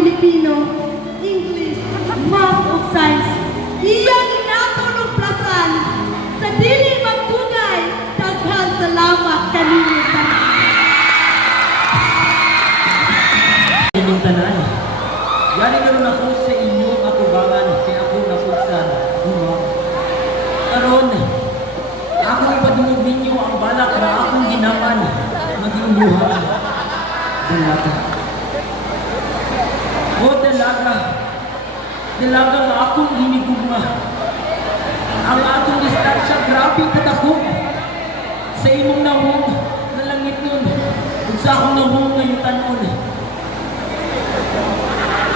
Pilipino, English, Math of Science. Iyang inatulong plasan sa dili magtugay. Daghang salamat kanino tanan. Inyong tanan. Gani naman ako sa inyong atubangan kaya ako napugsan. Karon, ako ipadungog ninyo ang balak na akong ginaman maging luha. Dalaga. O dalaga. Dalaga nga akong hinigugma. Ang atong distansya grabe kadakog. Sa imong nahong na langit nun. Ug sa akong nahong ngayong tanon.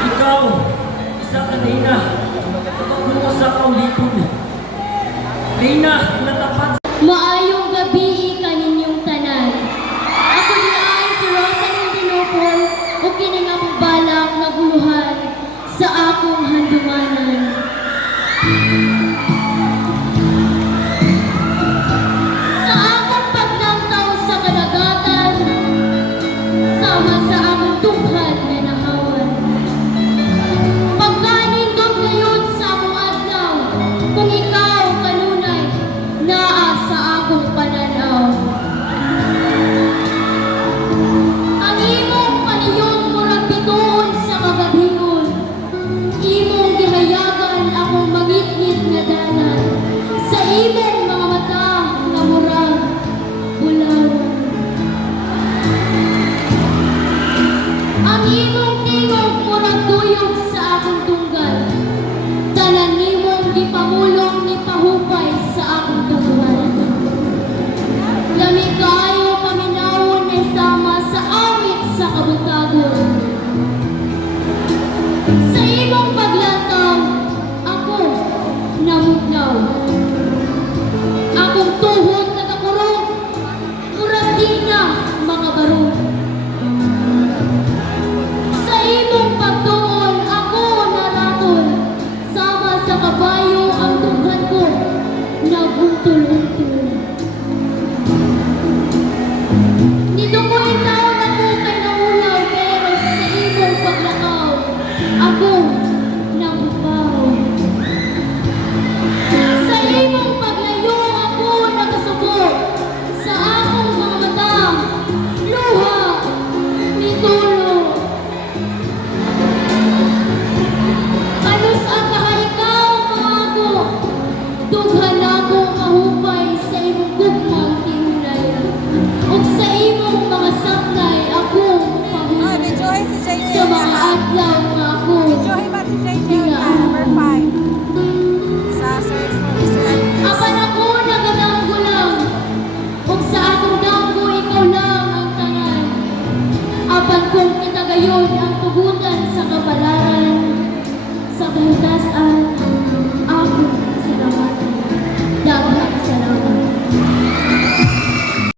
Ikaw, isa ka Dina. Pagkakumo sa kaulipon. Dina, natapat. Maayong gabi kaninyong tanan. Ako ni ay si Rosalie Dinopol o kining akong balak na guluhan sa akong handumanan. Sa akong paglantaw sa kadagatan, sama sa akong tunghan